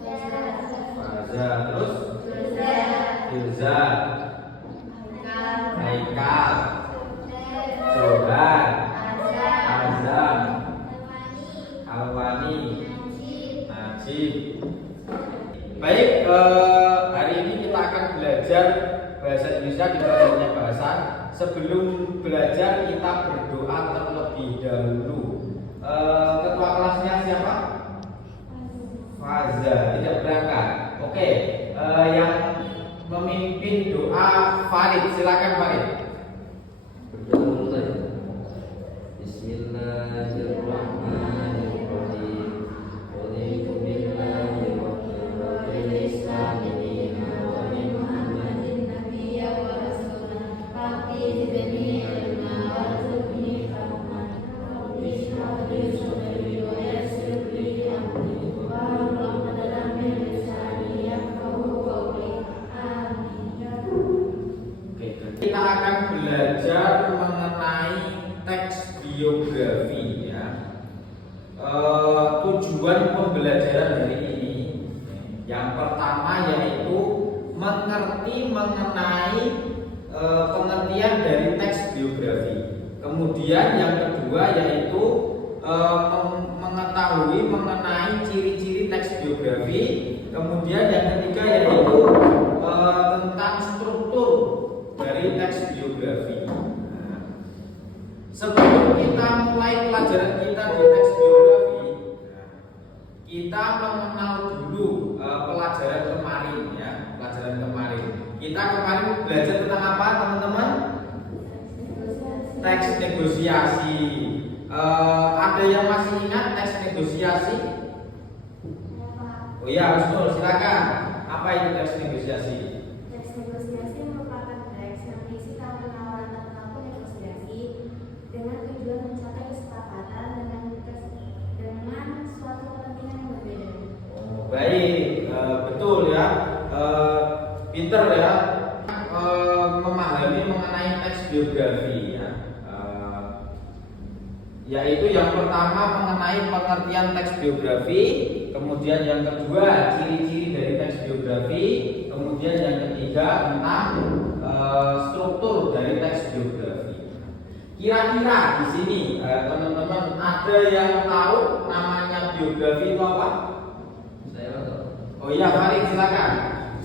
Faza. Terus Firza, Haikal, Johan, Azam, Alwani, Najib. Baik, hari ini kita akan belajar bahasa Indonesia di pelajarannya bahasa. Sebelum belajar kita berdoa terlebih dahulu. Ketua kelasnya siapa? Faza, tidak berangkat. Oke, yang memimpin doa Farid, silakan Farid. Berdoa dulu ya. Bismillahirrahmanirrahim. Raditu billahi rabbil islamin wa bi Muhammadin nabiyyan wa rasulan. Rabbi zidni ilma warzuqni fahman. Rabbi shrah li sadri wa yassir li amri. Wahlul 'uqdatam min lisani yafqahu qawli. Amin. Kita akan belajar mengenai teks biografi ya. Tujuan pembelajaran hari ini yang pertama yaitu mengerti mengenai pengertian dari teks biografi. Kemudian yang kedua yaitu mengetahui mengenai ciri-ciri teks biografi. Kemudian yang ketiga yaitu tentang struktur dari teks biografi. Sebelum kita mulai pelajaran kita di teks biografi, kita mengenal dulu pelajaran kemarin ya, pelajaran kemarin. Kita kemarin belajar tentang apa, teman-teman? Teks negosiasi. Ada yang masih ingat teks negosiasi? Oh iya, Husnul, silakan. Apa itu teks negosiasi? Teks negosiasi merupakan teks yang berisikan penawaran tertentu negosiasi dengan tujuan mencapai kesepakatan dengan suatu kepentingan yang berbeda. Oh, baik, betul ya, pinter ya, memahami mengenai teks biografi ya. Yaitu yang pertama mengenai pengertian teks biografi, kemudian yang kedua ciri-ciri dari teks biografi, kemudian yang ketiga tentang struktur dari teks biografi. Kira-kira di sini teman-teman ada yang tahu namanya biografi itu apa? Saya tahu. Oh iya, Farid silakan.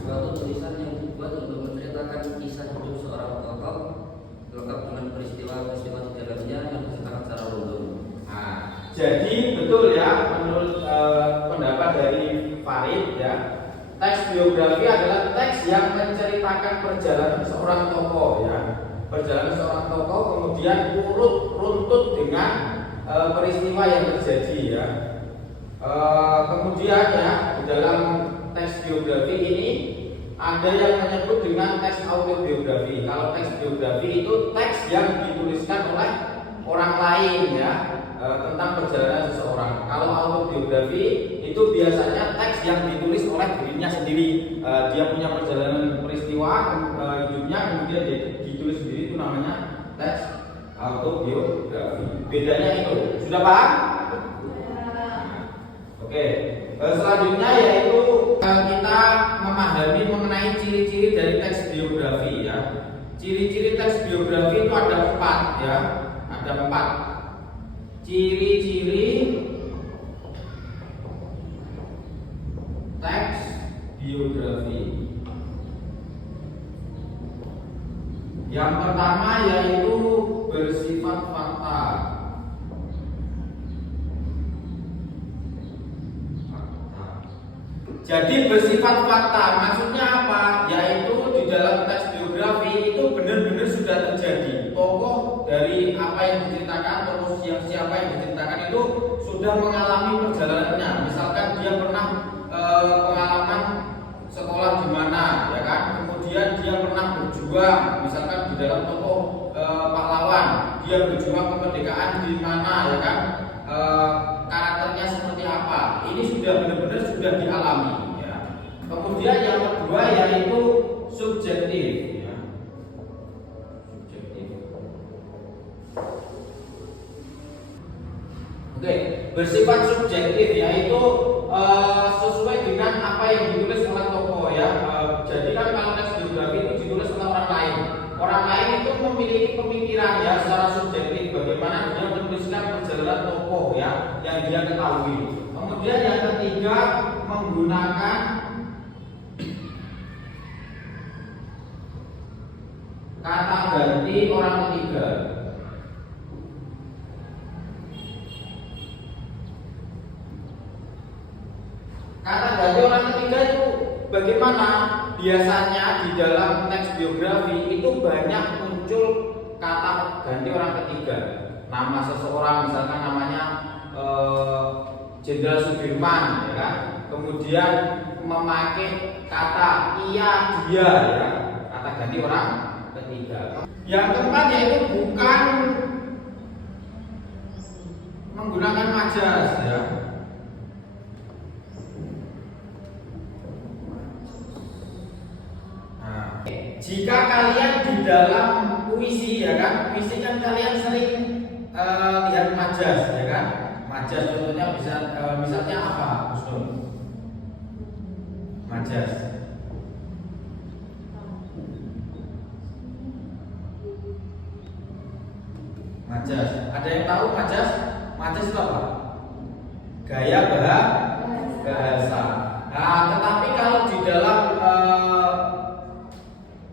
Suatu tulisan yang dibuat untuk menceritakan kisah hidup seorang tokoh lengkap dengan peristiwa-peristiwa di dalamnya yang diceritakan secara runtuh. Nah, jadi betul ya, menurut pendapat dari Farid ya, teks biografi adalah teks yang menceritakan perjalanan seorang tokoh ya, perjalanan seorang tokoh kemudian runtut dengan peristiwa yang terjadi ya. Kemudian ya di dalam teks biografi ini ada yang menyebut dengan teks autobiografi. Kalau teks biografi itu teks yang dituliskan oleh orang lain ya, tentang perjalanan seseorang. Kalau autobiografi itu biasanya teks yang ditulis oleh dirinya sendiri. Dia punya perjalanan peristiwa hidupnya kemudian dia ditulis sendiri, itu namanya teks autobiografi. Bedanya itu sudah paham? Oke. Selanjutnya yaitu kita memahami mengenai ciri-ciri dari teks biografi ya. Ciri-ciri teks biografi itu ada 4 ya. Ada 4 ciri-ciri teks biografi. Yang pertama yaitu bersifat fakta. Jadi bersifat fakta maksudnya apa? Yaitu di dalam teks biografi itu benar-benar sudah terjadi. Tokoh dari apa yang diceritakan, tokoh siapa yang diceritakan itu sudah mengalami perjalanannya. Misalkan dia pernah pengalaman sekolah di mana, ya kan? Kemudian dia pernah berjuang, misalkan di dalam tokoh pahlawan, dia berjuang kemerdekaan di mana, ya kan? Karakternya seperti apa? Ini sudah benar-benar sudah dialami. Ya. Kemudian yang kedua yaitu subjektif. Ya. Subjektif. Oke, bersifat subjektif yaitu sesuai dengan menggunakan kata ganti orang ketiga. Kata ganti orang ketiga itu bagaimana? Biasanya di dalam teks biografi itu banyak muncul kata ganti orang ketiga. Nama seseorang, misalkan namanya Jenderal Sudirman, ya kan? Kemudian memakai kata iya dia, ya, kata ganti orang ketiga. Yang keempat yaitu bukan menggunakan majas, ya. Nah, jika kalian di dalam puisi, ya kan, puisi kan kalian sering lihat majas, ya kan? Majas contohnya bisa misalnya apa, Husnul? Majas. Majas. Ada yang tahu majas? Majas itu apa? Gaya bahasa. Nah, tetapi kalau di dalam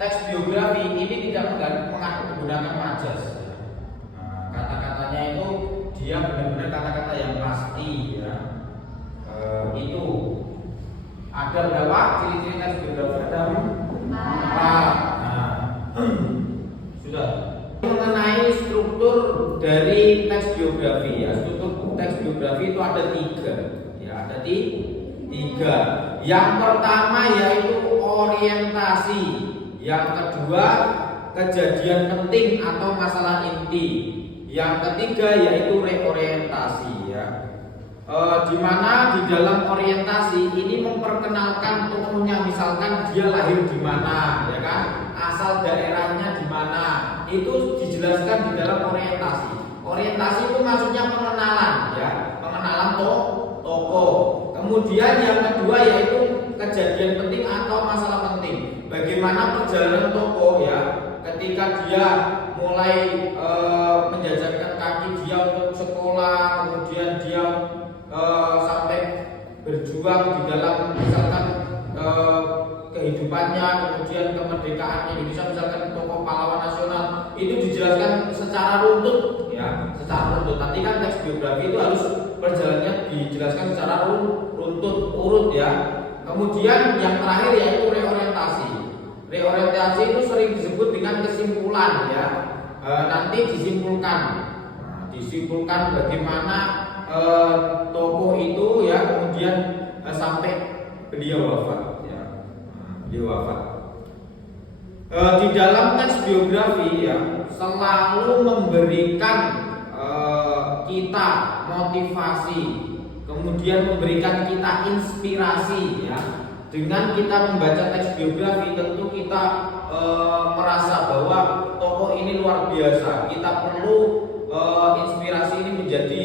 teks biografi ini tidak menggunakan majas. Nah, kata-katanya itu dia benar-benar kata-kata yang pasti, ya. Itu ada berapa ciri-ciri teks biografi? Ada 4. Nah, sudah. Mengenai struktur dari teks biografi, ya, struktur teks biografi itu ada 3, ya, ada 3. Yang pertama yaitu orientasi, yang kedua kejadian penting atau masalah inti, yang ketiga yaitu reorientasi, ya. Di mana di dalam orientasi ini memperkenalkan tokohnya, misalkan dia lahir di mana, ya kan, asal daerahnya di mana, itu dijelaskan di dalam orientasi. Orientasi itu maksudnya pengenalan, ya, pengenalan tokoh. Kemudian yang kedua yaitu kejadian penting atau masalah penting. Bagaimana perjalanan tokoh, ya, ketika dia mulai menjajakan kaki dia untuk sekolah, kemudian dia sampai berjuang di dalam misalkan kehidupannya, kemudian kemerdekaan Indonesia, misalkan tokoh pahlawan nasional, itu dijelaskan secara runtut, ya, secara runtut. Nanti kan teks biografi itu harus perjalanannya dijelaskan secara runtut, urut, ya. Kemudian yang terakhir yaitu reorientasi. Reorientasi itu sering disebut dengan kesimpulan, ya. Nanti disimpulkan bagaimana tokoh itu, ya, kemudian sampai beliau wafat, ya. Beliau wafat. Di dalam teks biografi, ya, selalu memberikan kita motivasi, kemudian memberikan kita inspirasi, ya. Dengan kita membaca teks biografi tentu kita merasa bahwa tokoh ini luar biasa. Kita perlu inspirasi ini menjadi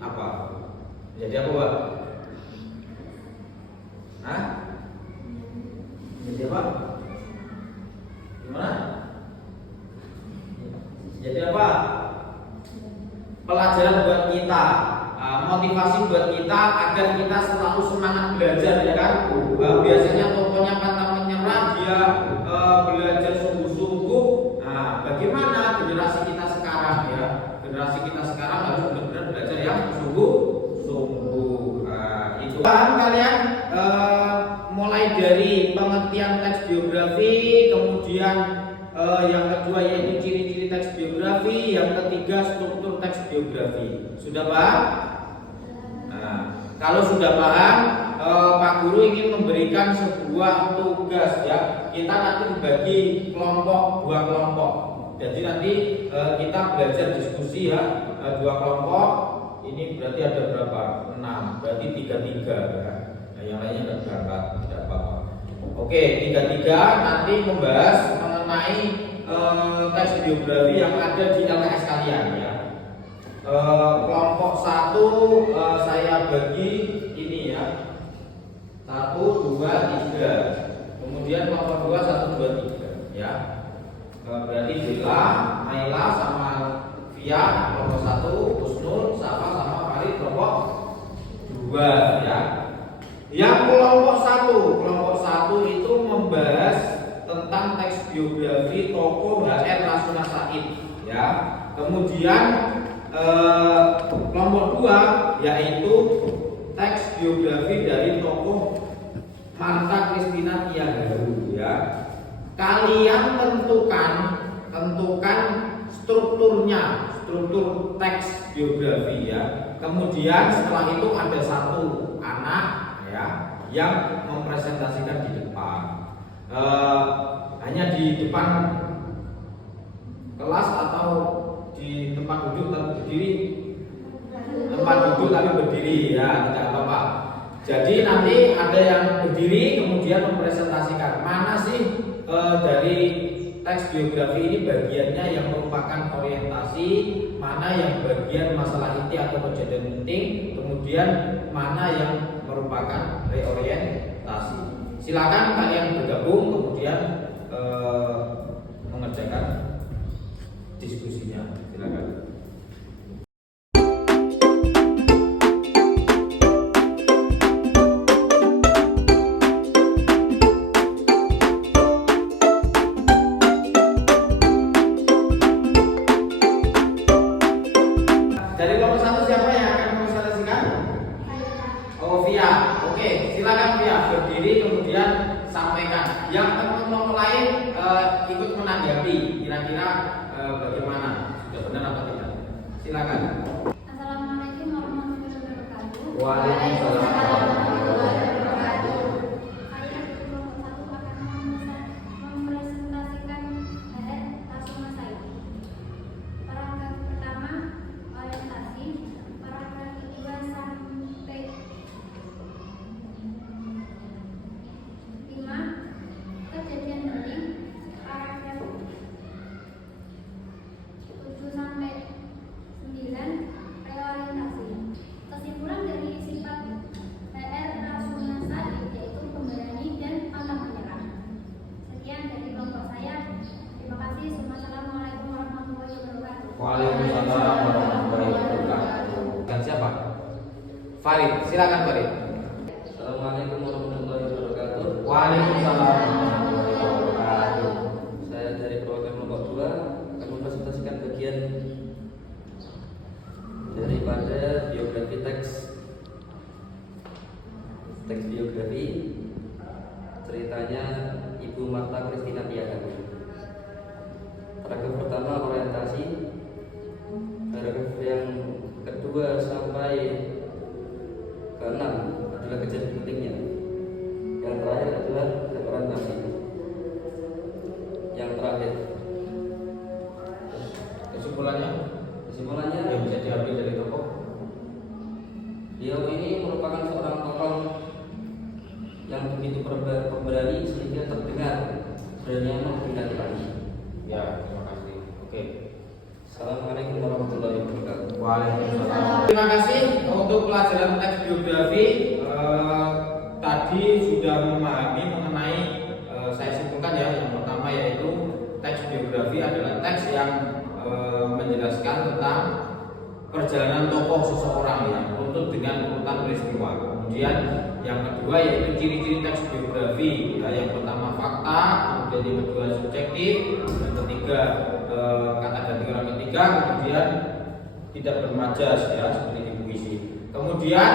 apa? Menjadi apa, Pak? Hah? Menjadi apa? Gimana? Jadi apa? Pelajaran buat kita, motivasi buat kita agar kita selalu semangat belajar, ya kan? Biasanya tokohnya pantang menyerah, dia belajar sungguh-sungguh. Nah, bagaimana generasi kita sekarang, ya? Generasi kita sekarang harus benar-benar belajar yang sungguh-sungguh. Itu paham kalian? Mulai dari pengertian teks biografi, kemudian yang kedua yaitu ciri-ciri teks biografi, yang ketiga struktur teks biografi. Sudah paham? Nah, kalau sudah paham, Pak Guru ingin memberikan sebuah tugas, ya. Kita nanti dibagi kelompok, 2 kelompok. Jadi nanti kita belajar diskusi, ya, 2 kelompok. Ini berarti ada berapa? 6. Berarti 3-3, ya. Nah, yang lainnya nggak berangkat, tidak apa-apa. Oke, 3-3 nanti membahas mengenai teks biografi yang ada di LKS kalian, ya. Kelompok 1 saya bagi ini, ya. 1, 2, 3. Kemudian kelompok 2 1, 2, 3, ya. Berarti Bella, Naila sama Via kelompok 1, Husnul, Safa sama Farid kelompok 2 ya. Yang kelompok satu itu membahas tentang teks biografi tokoh HR Rasuna Said ya. Kemudian kelompok 2 yaitu teks biografi dari tokoh Martha Christina Tiagaru ya. Kalian tentukan strukturnya, struktur teks biografi ya. Kemudian setelah itu ada satu anak ya yang mempresentasikan di depan. Hanya di depan kelas atau di tempat duduk tapi berdiri. Tempat duduk tapi berdiri ya, tidak apa-apa. Jadi nanti ada yang berdiri kemudian mempresentasikan mana sih dari teks biografi ini bagiannya yang merupakan orientasi, mana yang bagian masalah inti atau kejadian penting, kemudian mana yang merupakan reorientasi. Silakan kalian bergabung kemudian mengerjakan diskusinya. Silakan. Dari kelompok 1 siapa yang akan mempresentasikan? Oh, Via. Oke, silakan Via berdiri kemudian sampaikan. Yang kelompok lain ikut menanggapi. Kira-kira bagaimana? Sudah benar atau tidak? Silakan. Assalamualaikum warahmatullahi wabarakatuh. Waalaikumsalam warahmatullahi wabarakatuh. Saya kelompok 1 akan mempresentasikan HR Rasuna Said. Paragraf pertama orientasi, paragraf kedua sampai 5 kejadian penting, paragraf 7 sampai 9 reorientasi. Kesimpulan dari sifat HR Rasuna Said yaitu pemberani dan pantang menyerah. Sekian dari kelompok saya. Terima kasih. Wassalamualaikum warahmatullahi wabarakatuh. Waalaikumsalam warahmatullahi wabarakatuh. Dan siapa? Farid. Silakan Farid. Assalamualaikum warahmatullahi wabarakatuh. Waalaikumsalam warahmatullahi wabarakatuh. Saya dari perwakilan kelompok 2 akan mempresentasikan bagian daripada biografi teks biografi ceritanya Ibu Martha Christina Tiagaru. Paragraf pertama orientasi, paragraf yang kedua sampai ke-6 adalah kejadian pentingnya, yang terakhir adalah reorientasi. Yang terakhir Kesimpulannya yang bisa diambil dari tokoh. beliau ini merupakan seorang tokoh yang begitu pemberani sehingga terdengar berani menghindari lagi. Ya, terima kasih. Oke. Assalamualaikum warahmatullahi wabarakatuh. Waalaikumsalam. Terima kasih untuk pelajaran teks biografi. Tadi sudah memahami mengenai saya simpulkan ya. Yang pertama yaitu teks biografi adalah teks yang menjelaskan tentang perjalanan tokoh seseorang yang beruntut dengan urutan peristiwa. Kemudian yang kedua yaitu ciri-ciri teks biografi. Ya, yang pertama fakta, kemudian yang kedua subjektif, yang ketiga kata ganti orang ketiga, kemudian tidak bermajas ya seperti di puisi. Kemudian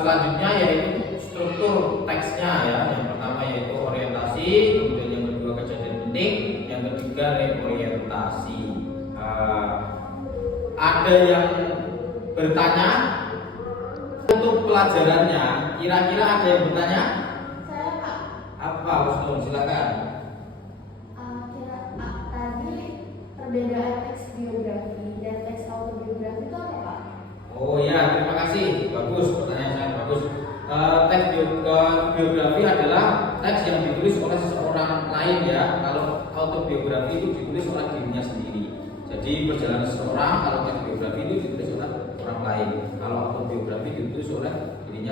selanjutnya yaitu struktur teksnya ya. Yang pertama yaitu orientasi, kemudian yang kedua kejadian penting, yang ketiga reorientasi. Ada yang bertanya untuk pelajarannya, kira-kira ada yang bertanya? Saya Pak. Apa Husnul, silakan. Tadi perbedaan teks biografi dan teks autobiografi itu apa Pak? Oh ya, terima kasih. Bagus, pertanyaan saya bagus. Teks biografi adalah teks yang ditulis oleh seseorang lain ya. Kalau autobiografi itu ditulis oleh dirinya sendiri. Jadi perjalanan seseorang, kalau teks biografi itu ditulis oleh orang lain. Kalau autobiografi ditulis oleh dirinya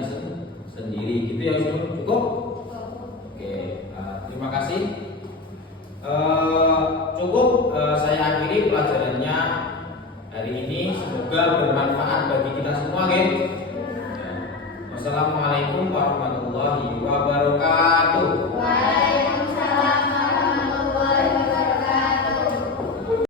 sendiri. Gitu ya, cukup? Oke, terima kasih. Cukup saya akhiri pelajarannya hari ini. Semoga bermanfaat bagi kita semua, geng. Wassalamualaikum warahmatullahi wabarakatuh.